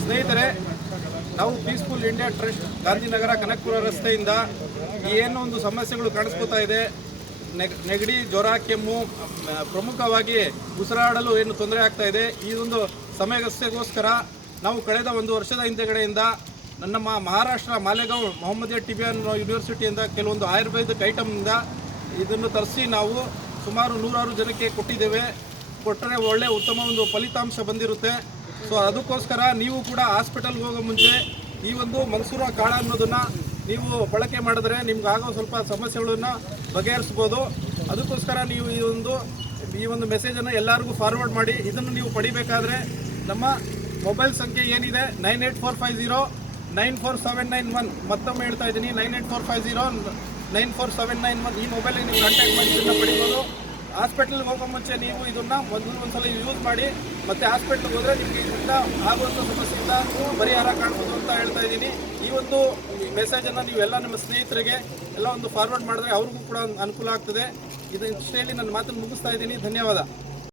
ಸ್ನೇಹಿತರೆ, ನಾವು peaceful India trust Gandhinagar Kanakapura ರಸ್ತೆಯಿಂದ ಏನೋ ಒಂದು ಸಮಸ್ಯೆಗಳು ಕಾಣಿಸ್ಕೊತಾ ಇದೆ. ನೆಗಡಿ, ಜ್ವರ, ಕೆಮ್ಮು, ಪ್ರಮುಖವಾಗಿ ಉಸಿರಾಡಲು ಏನು ತೊಂದರೆ ಆಗ್ತಾ ಇದೆ. ಈ ಒಂದು ಸಮಸ್ಯೆಗೋಸ್ಕರ ನಾವು ಕಳೆದ 1 ವರ್ಷದ ಹಿಂದೆಗಡೆಯಿಂದ ನಮ್ಮ ಮಹಾರಾಷ್ಟ್ರ ಮಾಲೆಗಾಂವ್ ಮೊಹಮ್ಮದಿಯಾ ಟಿಬಿಯನ್ ಯೂನಿವರ್ಸಿಟಿಯಿಂದ ಕೆಲವೊಂದು ಆಯುರ್ವೇದಿಕ್ ಐಟಮ್ನಿಂದ ಇದನ್ನು ತರಿಸಿ ನಾವು ಸುಮಾರು 100 ಜನಕ್ಕೆ ಕೊಟ್ಟಿದ್ದೇವೆ. ಕೊಟ್ಟರೆ ಒಳ್ಳೆ ಉತ್ತಮ ಒಂದು ಫಲಿತಾಂಶ ಬಂದಿರುತ್ತೆ. ಸೊ ಅದಕ್ಕೋಸ್ಕರ ನೀವು ಕೂಡ ಹಾಸ್ಪಿಟಲ್ಗೆ ಹೋಗೋ ಮುಂಚೆ ಈ ಒಂದು ಮನ್ಸೂರ ಕಾಳ ಅನ್ನೋದನ್ನು ನೀವು ಬಳಕೆ ಮಾಡಿದ್ರೆ ನಿಮ್ಗಾಗೋ ಸ್ವಲ್ಪ ಸಮಸ್ಯೆಗಳನ್ನು ಬಗೆಹರಿಸ್ಬೋದು. ಅದಕ್ಕೋಸ್ಕರ ನೀವು ಈ ಒಂದು ಮೆಸೇಜನ್ನು ಎಲ್ಲರಿಗೂ ಫಾರ್ವರ್ಡ್ ಮಾಡಿ. ಇದನ್ನು ನೀವು ಪಡಿಬೇಕಾದ್ರೆ ನಮ್ಮ ಮೊಬೈಲ್ ಸಂಖ್ಯೆ ಏನಿದೆ 9845094791, ಮತ್ತೊಮ್ಮೆ ಹೇಳ್ತಾ ಇದ್ದೀನಿ 9845094791, ಈ ಮೊಬೈಲಿಗೆ ನೀವು ಕಾಂಟ್ಯಾಕ್ಟ್ ಮಾಡಿ ಇದನ್ನು ಪಡಿಬೋದು. ಹಾಸ್ಪಿಟ್ಲಿಗೆ ಹೋಗೋ ಮುಂಚೆ ನೀವು ಇದನ್ನು ಒಂದ್ಸಲ ಯೂಸ್ ಮಾಡಿ, ಮತ್ತು ಹಾಸ್ಪಿಟ್ಲಿಗೆ ಹೋದರೆ ನಿಮಗೆ ಇದರಿಂದ ಆಗುವಂಥ ಸಮಸ್ಯೆಯಿಂದ ಪರಿಹಾರ ಕಾಣ್ಬೋದು ಅಂತ ಹೇಳ್ತಾ ಇದ್ದೀನಿ. ಈ ಒಂದು ಮೆಸೇಜನ್ನು ನೀವೆಲ್ಲ ನಿಮ್ಮ ಸ್ನೇಹಿತರಿಗೆ ಎಲ್ಲ ಒಂದು ಫಾರ್ವರ್ಡ್ ಮಾಡಿದ್ರೆ ಅವ್ರಿಗೂ ಕೂಡ ಅನುಕೂಲ ಆಗ್ತದೆ. ಇದು ಇಷ್ಟು ಹೇಳಿ ನನ್ನ ಮಾತನ್ನು ಮುಗಿಸ್ತಾ ಇದ್ದೀನಿ. ಧನ್ಯವಾದ.